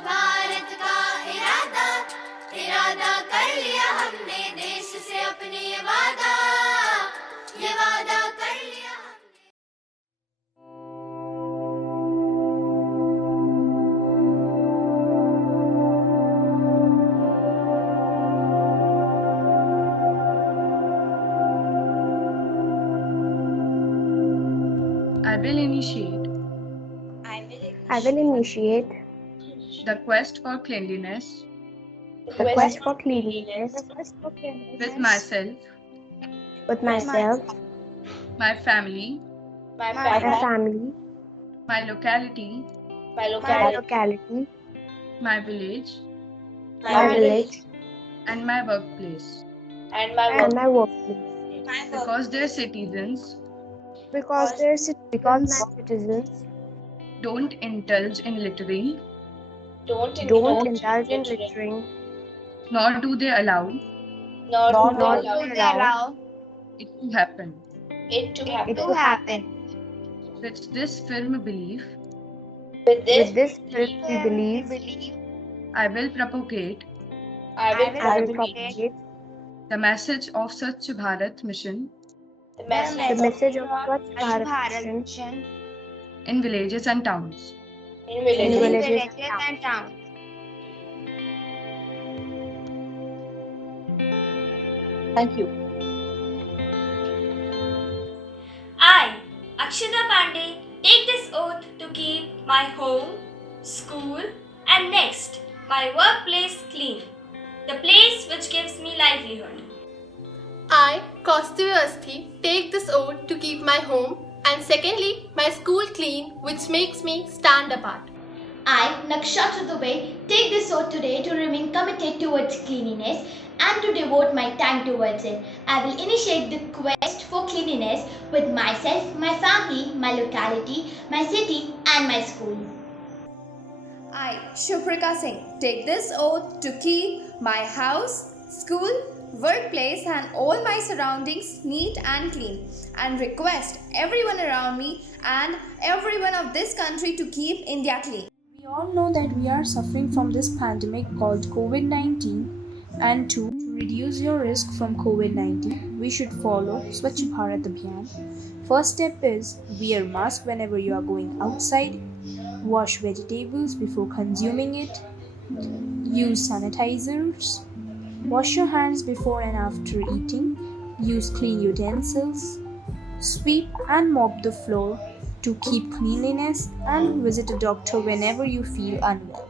भारत का इरादा इरादा कर लिया हमने देश से अपने ये वादा कर लिया हमने। I will initiate I will initiate the quest for cleanliness the quest for cleanliness with myself, with myself, my family, my family, my locality, my locality, my village, and my workplace. and my workplace. Because their citizens Because my citizens don't indulge in littering, don't indulge in littering, nor do they allow nor do they allow it to happen. it to happen. With this firm belief, With this we believe, I will propagate I will propagate the message of Swachh Bharat mission the message of Swachh Bharat mission in villages and towns. in villages and towns. Thank you. I, Akshata Pandey, take this oath to keep my home, school, and next, my workplace clean, the place which gives me livelihood. I, Kaustavi Asthi, take this oath to keep my home and secondly, my school clean, which makes me stand apart. I, Nakshatra Dubey, take this oath today to remain committed towards cleanliness and to devote my time towards it. I will initiate the quest for cleanliness with myself, my family, my locality, my city, and my school. I, Shubhrika Singh, take this oath to keep my house, school, workplace, and all my surroundings neat and clean, and request everyone around me and everyone of this country to keep India clean. We all know that we are suffering from this pandemic called COVID-19, and to reduce your risk from COVID-19, we should follow Swachh Bharat Abhiyan. First step is wear mask whenever you are going outside, wash vegetables before consuming it, use sanitizers, wash your hands before and after eating, use clean utensils, sweep and mop the floor to keep cleanliness, and visit a doctor whenever you feel unwell.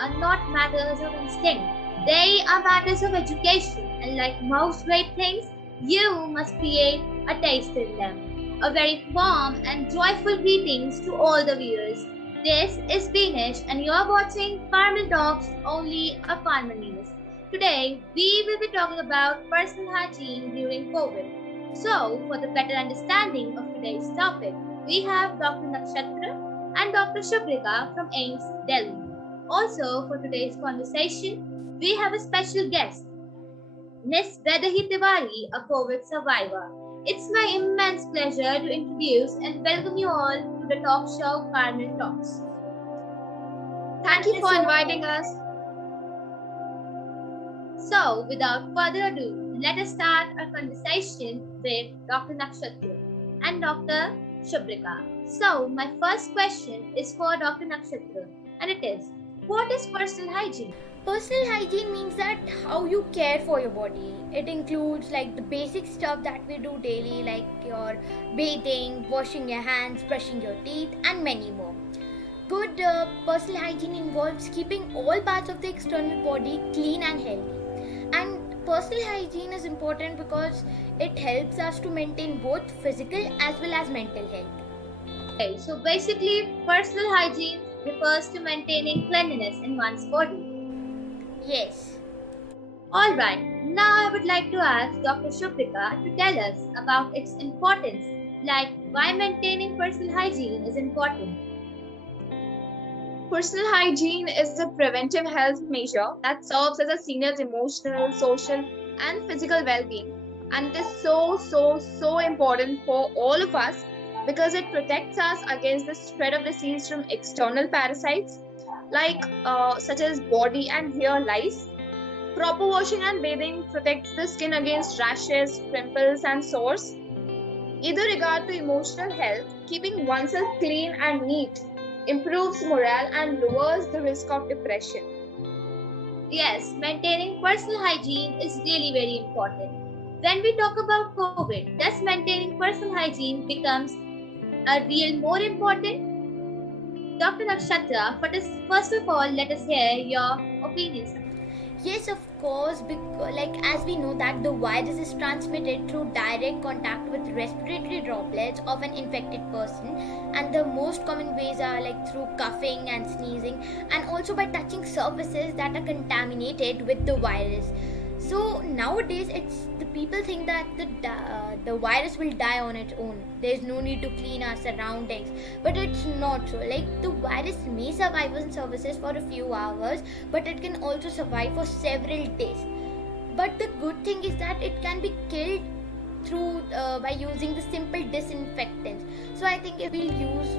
Are not matters of instinct. They are matters of education, and like most great things, you must create a taste in them. A very warm and joyful greetings to all the viewers. This is Beenish, and you are watching Farmer Talks, only a farmer news. Today, we will be talking about personal hygiene during COVID. So, for the better understanding of today's topic, we have Dr. Nakshatra and Dr. Shubhrika from AIMS, Delhi. Also, for today's conversation, we have a special guest, Miss Vedahi Tiwari, a COVID survivor. It's my immense pleasure to introduce and welcome you all to the talk show Carmel Talks. Thank you for inviting us. So, without further ado, let us start our conversation with Dr. Nakshatra and Dr. Shubhrika. So, my first question is for Dr. Nakshatra, and it is, what is personal hygiene? Personal hygiene means that how you care for your body. It includes like the basic stuff that we do daily, like your bathing, washing your hands, brushing your teeth, and many more. good personal hygiene involves keeping all parts of the external body clean and healthy. And personal hygiene is important because it helps us to maintain both physical as well as mental health. Okay, so basically, personal hygiene refers to maintaining cleanliness in one's body. Yes. Alright, now I would like to ask Dr. Shuprika to tell us about its importance, like why maintaining personal hygiene is important. Personal hygiene is a preventive health measure that serves as a senior's emotional, social, and physical well-being. And it is so important for all of us because it protects us against the spread of disease from external parasites like such as body and hair lice. Proper washing and bathing protects the skin against rashes, pimples, and sores. Either regard to emotional health, keeping oneself clean and neat improves morale and lowers the risk of depression. Yes, maintaining personal hygiene is really very important. When we talk about COVID, does maintaining personal hygiene becomes a real more important? Dr. Nakshatra, first of all, let us hear your opinions. Yes, of course, because as we know that the virus is transmitted through direct contact with respiratory droplets of an infected person, and the most common ways are through coughing and sneezing, and also by touching surfaces that are contaminated with the virus. So nowadays, the people think that the virus will die on its own. There is no need to clean our surroundings, but it's not so. The virus may survive on surfaces for a few hours, but it can also survive for several days. But the good thing is that it can be killed through by using the simple disinfectants. So I think if we'll use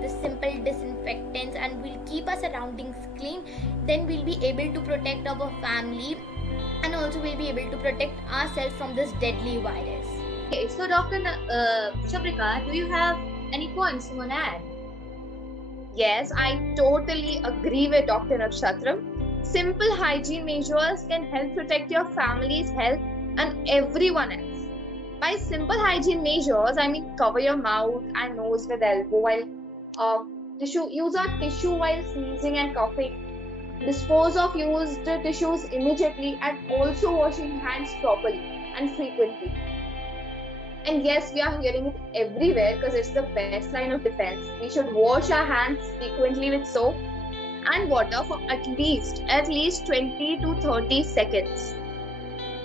the simple disinfectants and we'll keep our surroundings clean, then we'll be able to protect our family. And also we'll be able to protect ourselves from this deadly virus. Okay, so Dr. Shuprika, do you have any points you want to add? Yes, I totally agree with Dr. Nakshatra. Simple hygiene measures can help protect your family's health and everyone else. By simple hygiene measures, I mean cover your mouth and nose with elbow while use a tissue while sneezing and coughing. Dispose of used tissues immediately and also washing hands properly and frequently. And yes, we are hearing it everywhere because it's the best line of defense. We should wash our hands frequently with soap and water for at least 20 to 30 seconds.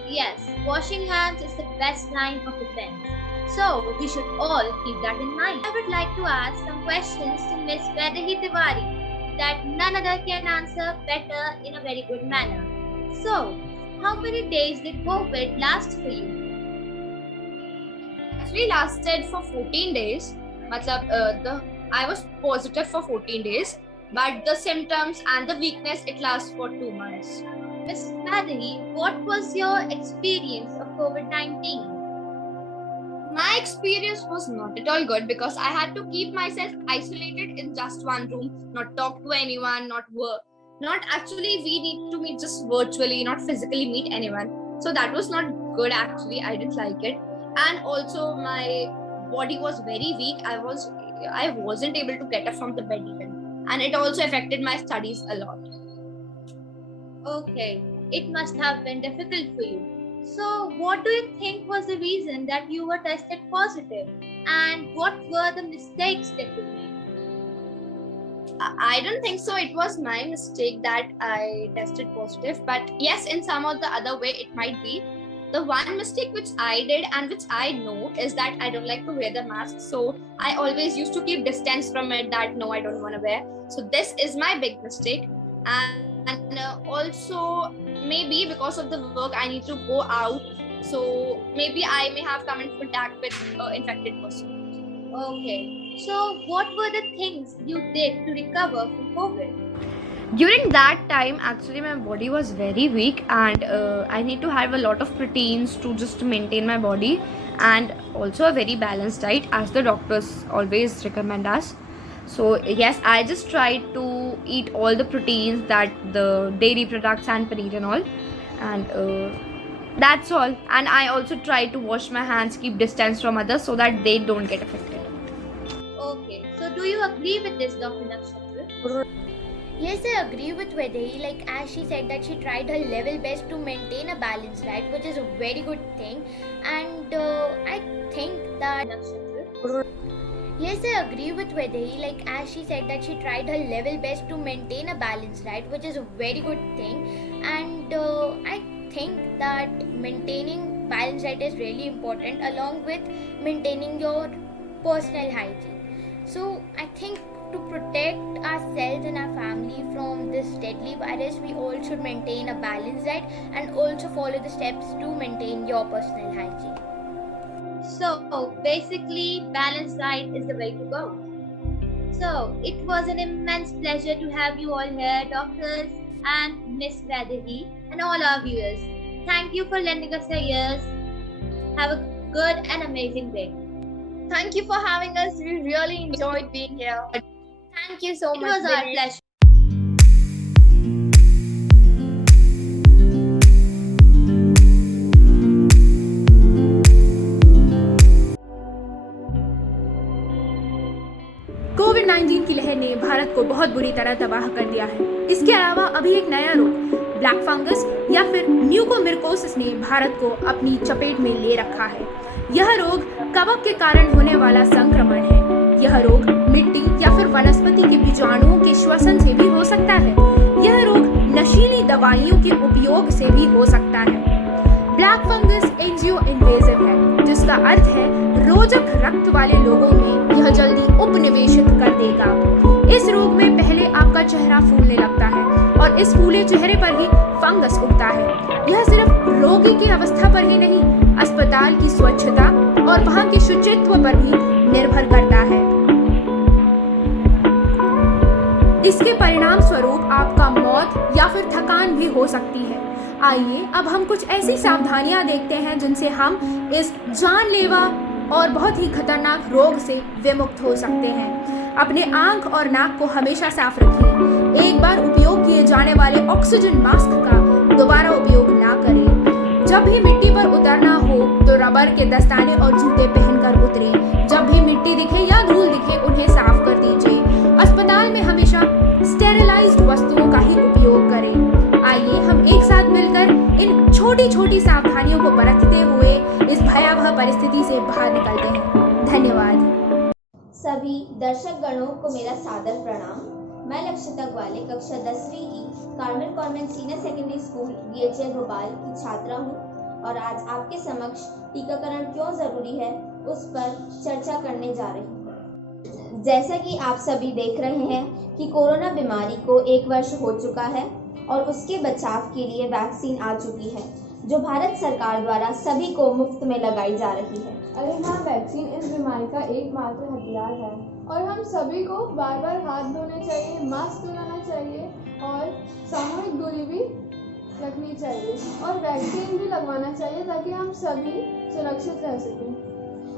Yes, washing hands is the best line of defense. So we should all keep that in mind. I would like to ask some questions to Ms. Vaidehi Tiwari that none other can answer better in a very good manner. So, how many days did COVID last for you? Actually lasted for 14 days. I was positive for 14 days, but the symptoms and the weakness it lasts for 2 months. Ms. Vaidehi, what was your experience of COVID-19? My experience was not at all good because I had to keep myself isolated in just one room, not talk to anyone, not actually we need to meet just virtually, not physically meet anyone. So that was not good actually. I didn't like it. And also my body was very weak. I wasn't able to get up from the bed even. And it also affected my studies a lot. Okay, it must have been difficult for you. So, what do you think was the reason that you were tested positive? And what were the mistakes that you made? I don't think so. It was my mistake that I tested positive. But yes, in some or the other way, it might be. The one mistake which I did and which I know is that I don't like to wear the mask. So I always used to keep distance from it that no, I don't want to wear. So this is my big mistake. And also maybe because of the work I need to go out, so maybe I may have come in contact with infected person. Okay, so what were the things you did to recover from COVID? During that time, actually my body was very weak and I need to have a lot of proteins to just maintain my body, and also a very balanced diet as the doctors always recommend us. So yes, I just tried to eat all the proteins, that the dairy products and paneer and all, and that's all. And I also try to wash my hands, keep distance from others so that they don't get affected. Okay, so do you agree with this, Dr. Nakshatra? Yes, I agree with Vaidehi. Like as she said that she tried her level best to maintain a balanced diet, which is a very good thing. And I think that yes, I agree with Vaidehi. Like as she said that she tried her level best to maintain a balanced diet, which is a very good thing. And I think that maintaining balanced diet is really important along with maintaining your personal hygiene. So I think to protect ourselves and our family from this deadly virus, we all should maintain a balanced diet and also follow the steps to maintain your personal hygiene. So basically, balanced diet is the way to go. So it was an immense pleasure to have you all here, doctors and Miss Vaidehi, and all our viewers. Thank you for lending us your ears. Have a good and amazing day. Thank you for having us. We really enjoyed being here. Thank you so It much. was our Vaidehi. pleasure. कोविड-19 की लहर ने भारत को बहुत बुरी तरह तबाह कर दिया है। इसके अलावा अभी एक नया रोग ब्लैक फंगस या फिर म्यूकोमिर्कोसिस ने भारत को अपनी चपेट में ले रखा है। यह रोग कवक के कारण होने वाला संक्रमण है। यह रोग मिट्टी या फिर वनस्पति के बीजाणुओं के श्वसन से भी हो सकता है। यह रोग नशीली दवाइयों के उपयोग से भी हो सकता है। ब्लैक फंगस एंजियो इन्वेसिव है, जिसका अर्थ है रोचक रक्त वाले लोगों में यह जल्दी उपनिवेशित कर देगा। इस रोग में पहले आपका चेहरा फूलने लगता है और इस फूले चेहरे पर ही फंगस उगता है। यह सिर्फ रोगी की अवस्था पर ही नहीं, अस्पताल की स्वच्छता और वहां के शुचित्व पर भी निर्भर करता है। इसके परिणाम स्वरूप आपका मौत या फिर थकान भी हो सकती है। आइए अब हम कुछ ऐसी सावधानियां देखते हैं जिनसे हम इस जानलेवा और बहुत ही खतरनाक रोग से विमुक्त हो सकते हैं। अपने आंख और नाक को हमेशा साफ रखें। एक बार उपयोग किए जाने वाले ऑक्सीजन मास्क का दोबारा उपयोग ना करें। जब भी मिट्टी पर उतरना हो तो रबर के दस्ताने और जूते पहनकर उतरें। जब भी मिट्टी दिखे या धूल दिखे उन्हें साफ कर दीजिए। अस्पताल में हमेशा स्टेरिलाइज्ड वस्तुओं का ही उपयोग करें। आइए हम एक साथ मिलकर इन छोटी छोटी सावधानियों को बरतते हुए इस भयावह परिस्थिति से बाहर निकलते हैं। धन्यवाद। सभी दर्शक गणों को मेरा सादर प्रणाम। मैं लक्षिता ग्वाले कक्षा 10वीं की Carmel convent senior secondary school BHA Bhopal की छात्रा हूँ और आज आपके समक्ष टीकाकरण क्यों ज़रूरी है उस पर चर्चा करने जा रही हूँ। जैसा कि आप सभी देख रहे हैं कि कोरोना बीमारी को 1 वर्ष हो चुका है और उसके बचाव के लिए वैक्सीन आ चुकी है जो भारत सरकार द्वारा सभी को मुफ्त में लगाई जा रही है। अरे हाँ, वैक्सीन इस बीमारी का एकमात्र हथियार है और हम सभी को बार बार हाथ धोने चाहिए, मास्क लगाना चाहिए और सामूहिक दूरी भी रखनी चाहिए और वैक्सीन भी लगवाना चाहिए ताकि हम सभी सुरक्षित रह सकें।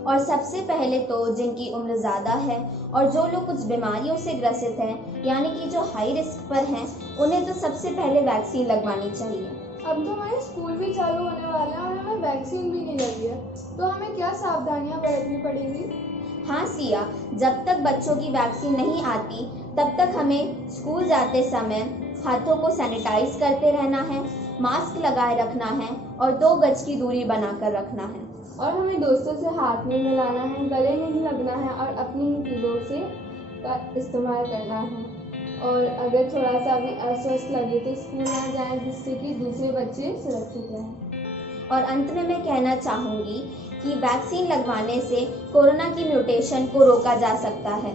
और सबसे पहले तो जिनकी उम्र ज़्यादा है और जो लोग कुछ बीमारियों से ग्रसित हैं यानी कि जो हाई रिस्क पर हैं उन्हें तो सबसे पहले वैक्सीन लगवानी चाहिए। अब तो हमारे स्कूल भी चालू होने वाले हैं और हमें वैक्सीन भी नहीं लगी है, तो हमें क्या सावधानियां बरतनी पड़ेंगी? हाँ सिया, जब तक बच्चों की वैक्सीन नहीं आती तब तक हमें स्कूल जाते समय हाथों को सैनिटाइज करते रहना है, मास्क लगाए रखना है और 2 गज की दूरी बनाकर रखना है। और हमें दोस्तों से हाथ नहीं मिलाना है, गले नहीं लगना है और अपनी ही चीज़ों से का इस्तेमाल करना है। और अगर थोड़ा सा भी अस्वस्थ लगे तो स्कूल ना जाएं जिससे कि दूसरे बच्चे सुरक्षित रहें। और अंत में मैं कहना चाहूँगी कि वैक्सीन लगवाने से कोरोना की म्यूटेशन को रोका जा सकता है।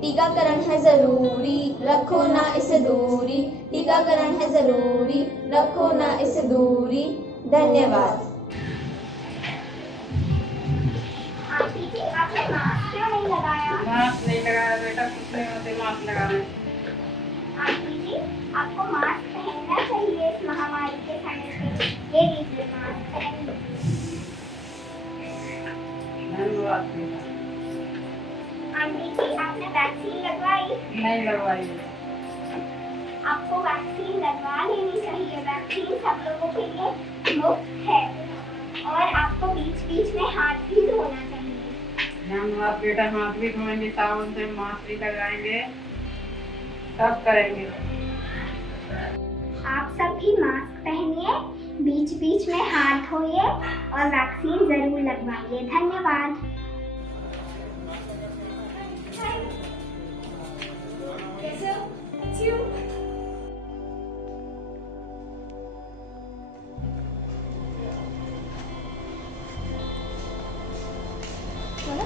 टीकाकरण है ज़रूरी, रखो ना इसे दूरी। टीकाकरण है ज़रूरी, रखो ना इसे दूरी। धन्यवाद। आपने मास्क क्यों नहीं लगाया? मास्क नहीं लगाया बेटा, कुछ नहीं होते मास्क लगाने। आंटी जी, आपको मास्क पहनना चाहिए इस महामारी के समय पे। ये लीजिए मास्क पहन लो। धन्यवाद बेटा। आंटी जी, आपने वैक्सीन लगवाई? नहीं लगवाई। आपको वैक्सीन लगवा लेनी चाहिए। वैक्सीन सब लोगों के लिए मुफ्त है और आपको बीच बीच में हाथ भी धोना चाहिए। आप बेटा हाथ भी धोएंगे, साबुन से मास्क भी लगाएंगे, सब करेंगे। आप सब भी मास्क पहनिए, बीच बीच में हाथ धोइए और वैक्सीन जरूर लगवाइए। धन्यवाद।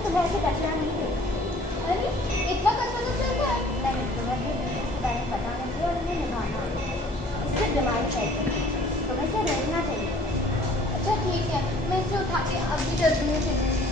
तुम्हें ऐसे कचरा नहीं फेंकना। अरे इतना कचरा तो चलता है। नहीं, तुम्हें भी दूसरों के बारे में बताना चाहिए और उन्हें निभाना। इससे बीमारी फैलती है, तुम्हें इसे रोकना चाहिए। अच्छा ठीक है, मैं इसे उठा के अभी डस्टबिन में फेंक दूँगी।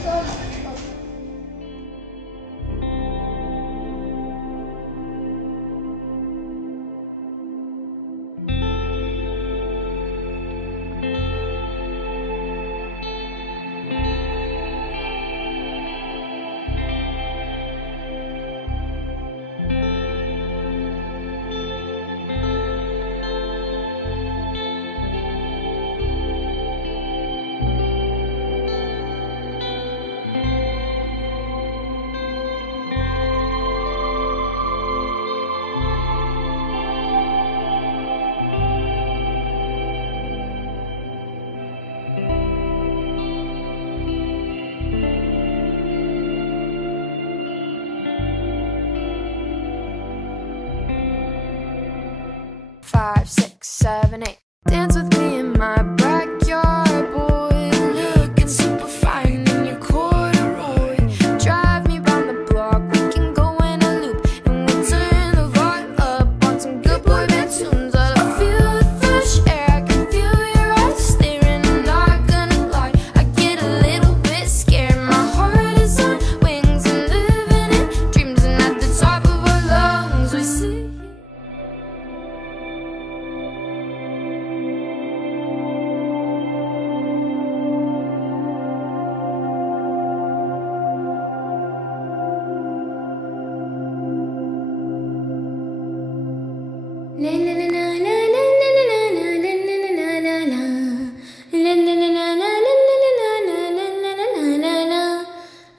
Five, six, 7, 8. Dance with me in my backyard, boy. Looking super fine in your corduroy. Drive me round the block, we can go in a loop, and we'll turn the vibe up on some good boy band tunes. I feel the fresh air, I can feel your eyes staring. I'm not gonna lie, I get a little bit scared. My heart is on wings and living in dreams, and at the top of our lungs we sing.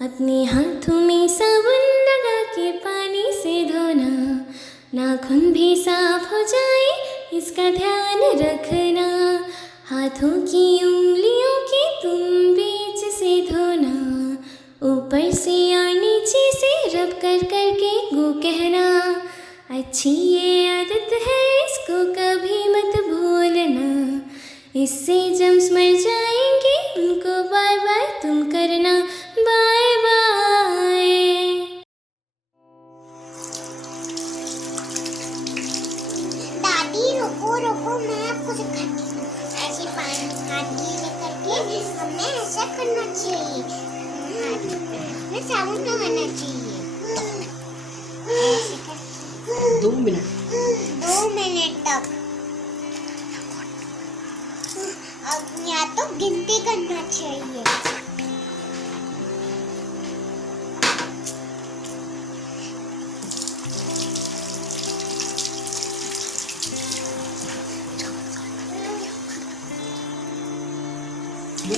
अपने हाथों में साबुन लगा के पानी से धोना, नाखून भी साफ हो जाए इसका ध्यान रखना। हाथों की उंगलियों की तुम बीच से धोना, ऊपर से और नीचे से रब कर करके गो कहना। अच्छी ये आदत है, इसको कभी मत भूलना, इससे जम्स मर जाएंगे उनको बाय बाय तुम करना। Bye bye. दादी रुको रुको, मैं आपको सिखाती हूँ। ऐसे पानी हाथ गीले करके हमें ऐसा करना चाहिए, हाथ में साबुन लगाना चाहिए। ऐसे कर 2 मिनट तक। अब या तो गिनती करना चाहिए।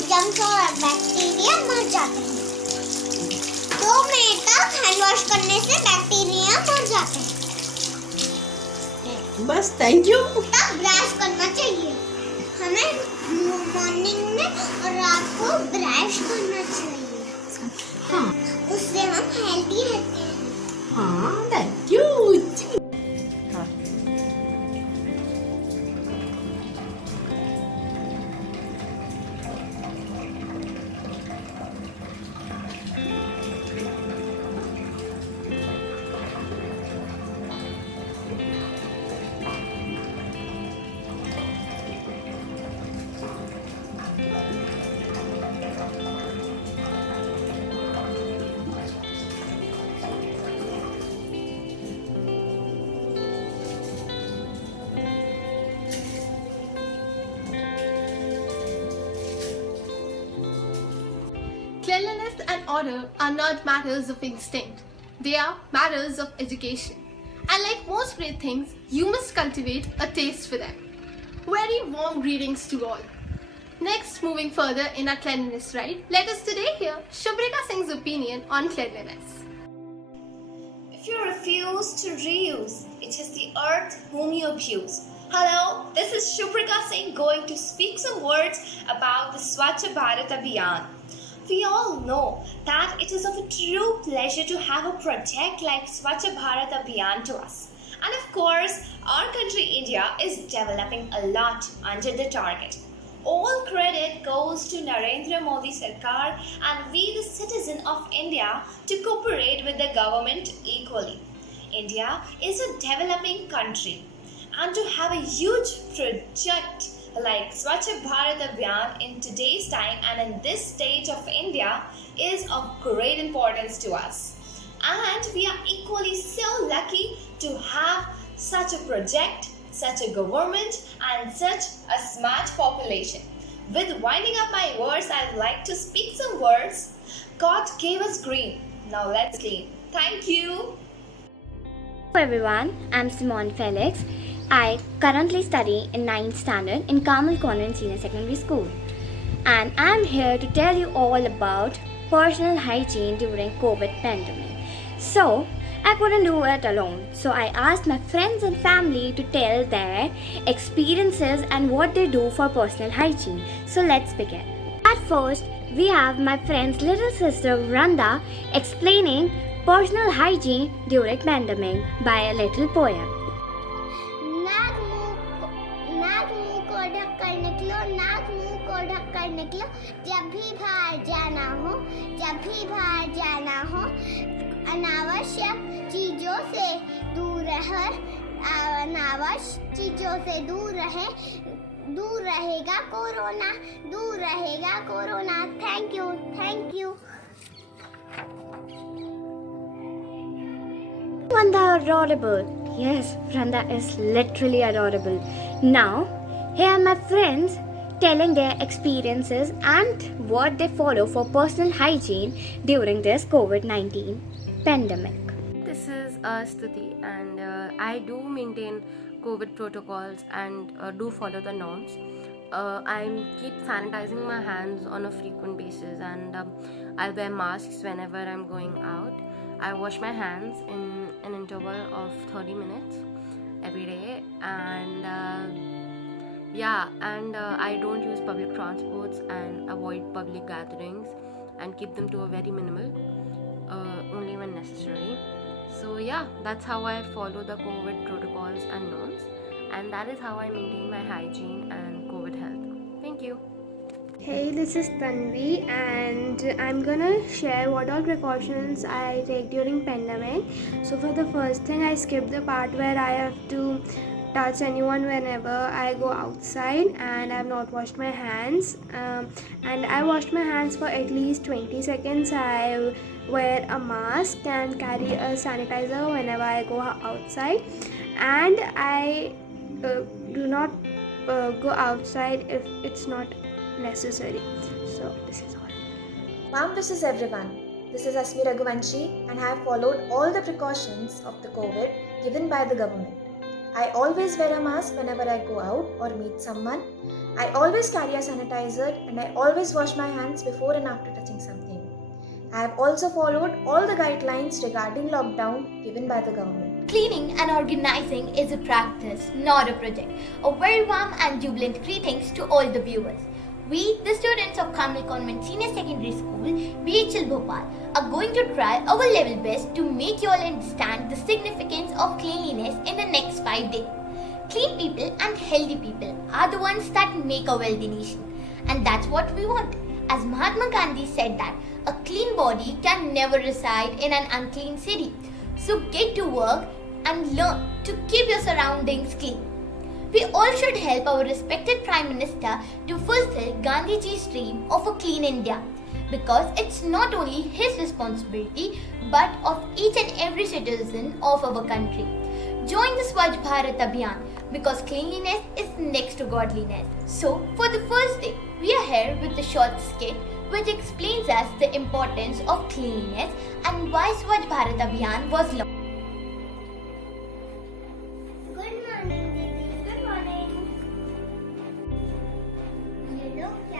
जम्स और बैक्टीरिया मर जाते हैं। 2 मिनट तक हैंड वॉश करने से बैक्टीरिया मर जाते हैं। बस, थैंक यू। तब ब्रश करना चाहिए। हमें मॉर्निंग में और रात को ब्रश करना चाहिए। हाँ, उससे हम हेल्दी रहते हैं। हाँ, thank you. Cleanliness and order are not matters of instinct. They are matters of education. And like most great things, you must cultivate a taste for them. Very warm greetings to all. Next, moving further in our cleanliness ride, let us today hear Shubrika Singh's opinion on cleanliness. If you refuse to reuse, it is the earth whom you abuse. Hello, this is Shubrika Singh going to speak some words about the Swachh Bharat Abhiyan. We all know that it is of a true pleasure to have a project like Swachh Bharat Abhiyan to us. And of course, our country India is developing a lot under the target. All credit goes to Narendra Modi Sarkar and we the citizen of India to cooperate with the government equally. India is a developing country and to have a huge project like Swachh Bharat Abhiyan in today's time and in this stage of India is of great importance to us. And we are equally so lucky to have such a project, such a government and such a smart population. With winding up my words, I'd like to speak some words. God gave us green. Now let's clean. Thank you. Hello everyone, I'm Simone Felix. I currently study in 9th standard in Carmel Convent Senior Secondary School. And I'm here to tell you all about personal hygiene during COVID pandemic. So, I couldn't do it alone. So I asked my friends and family to tell their experiences and what they do for personal hygiene. So let's begin. At first, we have my friend's little sister Vranda explaining personal hygiene during pandemic by a little poem. नाक मुंह को ढक कर निकलो, नाक मुंह को ढक कर निकलो, जब भी बाहर जाना हो, जब भी बाहर जाना हो, अनावश्यक चीजों से दूर रहे, अनावश्यक चीजों से दूर रहे, दूर रहेगा कोरोना, दूर रहेगा corona. Thank you, thank you. Vranda adorable. Yes, Vranda is literally adorable. Now, here are my friends telling their experiences and what they follow for personal hygiene during this COVID-19 pandemic. This is Stuti and I do maintain COVID protocols and do follow the norms. I keep sanitizing my hands on a frequent basis and I'll wear masks whenever I'm going out. I wash my hands in an interval of 30 minutes every day and I don't use public transports and avoid public gatherings and keep them to a very minimal, only when necessary. So yeah, that's how I follow the COVID protocols and norms, and that is how I maintain my hygiene and COVID health. Thank you. Hey, this is Tanvi and I'm gonna share what all precautions I take during pandemic. So for the first thing, I skipped the part where I have to touch anyone whenever I go outside, and I have not washed my hands, and I washed my hands for at least 20 seconds. I wear a mask and carry a sanitizer whenever I go outside, and I do not go outside if it's not necessary. So this is all. Ma'am, this is everyone. This is Asmi Raghuvanshi and I have followed all the precautions of the COVID given by the government. I always wear a mask whenever I go out or meet someone. I always carry a sanitizer and I always wash my hands before and after touching something. I have also followed all the guidelines regarding lockdown given by the government. Cleaning and organizing is a practice, not a project. A very warm and jubilant greetings to all the viewers. We, the students of Carmel Convent Senior Secondary School, BHL Bhopal, are going to try our level best to make you all understand the significance of cleanliness in the next 5 days. Clean people and healthy people are the ones that make a wealthy nation. And that's what we want. As Mahatma Gandhi said that a clean body can never reside in an unclean city. So get to work and learn to keep your surroundings clean. We all should help our respected Prime Minister to fulfill Gandhiji's dream of a clean India, because it's not only his responsibility but of each and every citizen of our country. Join the Swachh Bharat Abhiyan because cleanliness is next to godliness. So, for the first day, we are here with a short skit which explains us the importance of cleanliness and why Swachh Bharat Abhiyan was launched. Good morning, Didi. Good morning. You look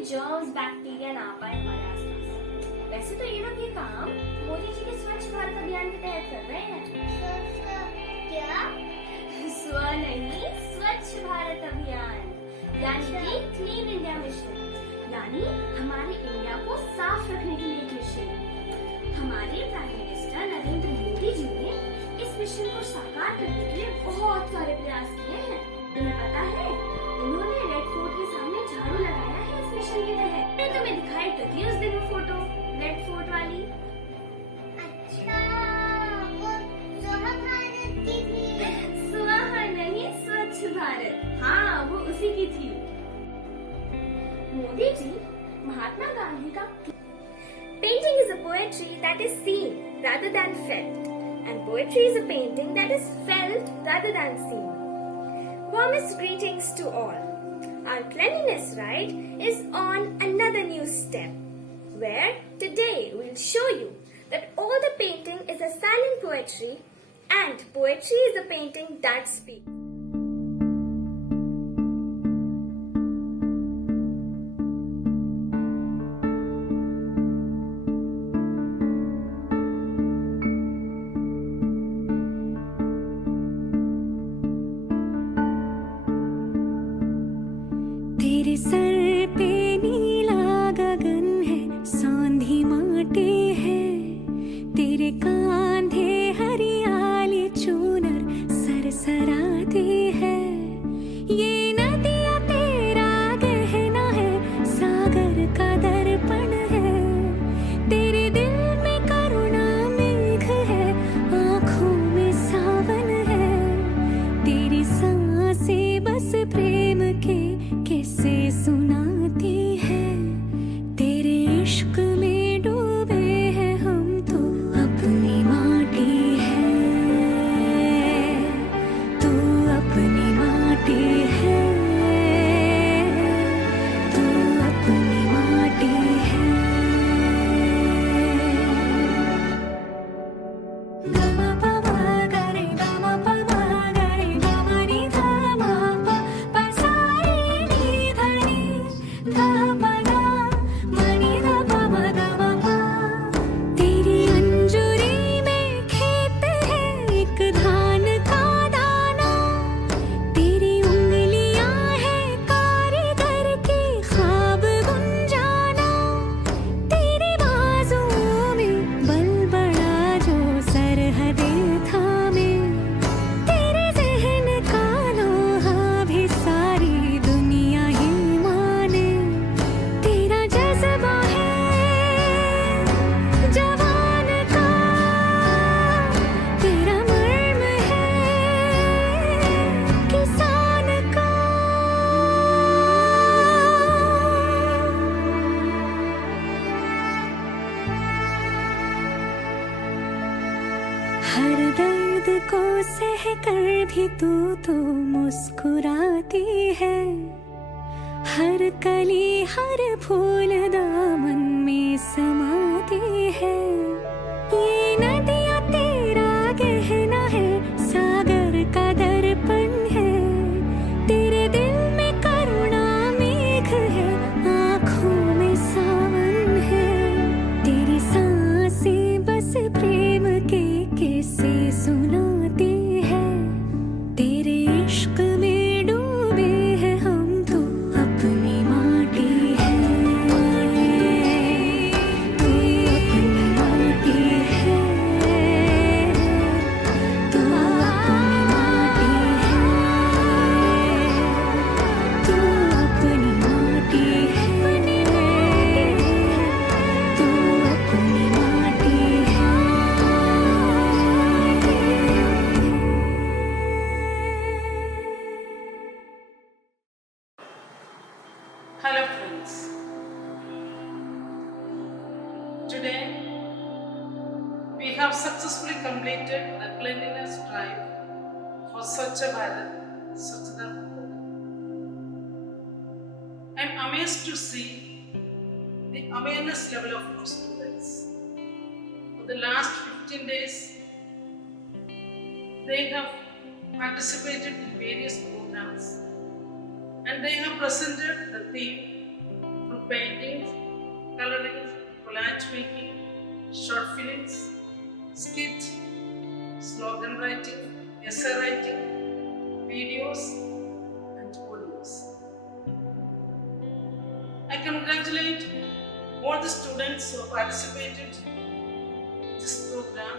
कोई germs bacteria ना पाए हमारे आसपास। वैसे तो ये लोग ये काम मोदी जी के स्वच्छ भारत अभियान के तहत कर रहे हैं। क्या? स्व नहीं, स्वच्छ भारत अभियान यानी कि क्लीन इंडिया मिशन, यानी हमारे इंडिया को साफ रखने के लिए मिशन। हमारे प्राइम मिनिस्टर नरेंद्र मोदी जी ने इस मिशन को साकार करने के लिए बहुत सारे प्रयास किए हैं। तुम्हें पता है, उन्होंने रेड फोर्ट के सामने झाड़ू लगाया है इस मिशन के तहत। मैंने तुम्हें दिखाई तो थी उस दिन वो फोटो रेड फोर्ट वाली। अच्छा, वो स्वच्छ भारत की थी? स्वाहा नहीं, स्वच्छ भारत। हाँ, वो उसी की थी। मोदी जी महात्मा गांधी का painting is a poetry that is seen rather than felt, and poetry is a painting that is felt rather than seen. Warmest greetings to all. Our cleanliness ride is on another new step, where today we'll show you that all the painting is a silent poetry, and poetry is a painting that speaks. तेरे sir पे नीला गगन है, सांधी माटे है, तेरे कांधे हरियाली चूनर सरसराती है। ये नदिया तेरा गहना है, सागर का दर्पण है, तेरे दिल में करुणा मेघ है, आँखों में सावन है, तेरी सांसें बस प्रेम के किस्से सुनाती है। तेरे इश्क में डूबे हैं हम तो अपनी माटी है, तू अपनी माटी है, तू अपनी माटी है। गमा पमा गरे गमा पमा गरे गमा नि धमा पा सा रे नि धनी धा पा गा मनि धा पा मा गमा पा। तेरी अंजुरी में खेत है एक धान का दाना, तेरी उंगलियां हैं कारीगर के ख्वाब गुंजाना, तेरे बाजुओं में बल बड़ा जो सरहदें थामे, तेरे जहन का लोहा भी सारी दुनिया ही माने। तेरा जज्बा है जवान का, तेरा मर्म है किसान का। हर दर्द को सह कर भी तू तो मुस्कुराती है, हर कली हर फूल दामन में समाती है। ये नदिया तेरा गहना है, सागर का दर्पण है, तेरे दिल में करुणा मेघ है, आँखों में सावन है, तेरी सांसें बस प्रेम के किस्से सुनाती है। तेरे इश्क में डूबे हैं हम तो अपनी माटी है, तू अपनी माटी है, तू अपनी माटी है, तू अपनी माटी है, तू अपनी माटी है। Hello friends. Today we have successfully completed the cleanliness drive for Swachh Bharat, Swachhata Bharat. I'm amazed to see the awareness level of our students. For the last 15 days, they have participated in various programs and they have presented the theme from painting, coloring, collage making, short films, skit, slogan writing, essay writing, videos, and audios. I congratulate all the students who participated in this program,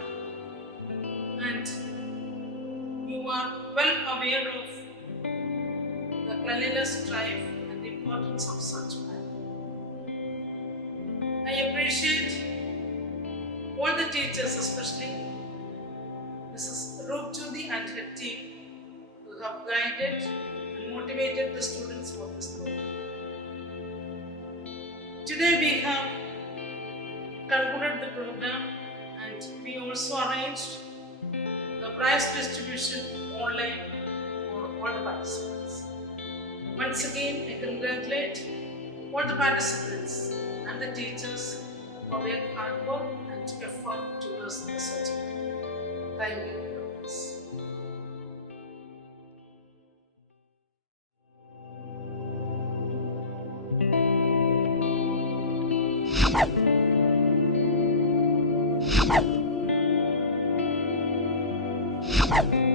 and you are well aware of the cleanliness drive and the importance of such matter. I appreciate all the teachers, especially Mrs. Roopjyoti and her team, who have guided and motivated the students for this program. Today we have concluded the program, and we also arranged the prize distribution online for all the participants. Once again, I congratulate all the participants and the teachers for their hard work and effort towards the research. Thank you very much. you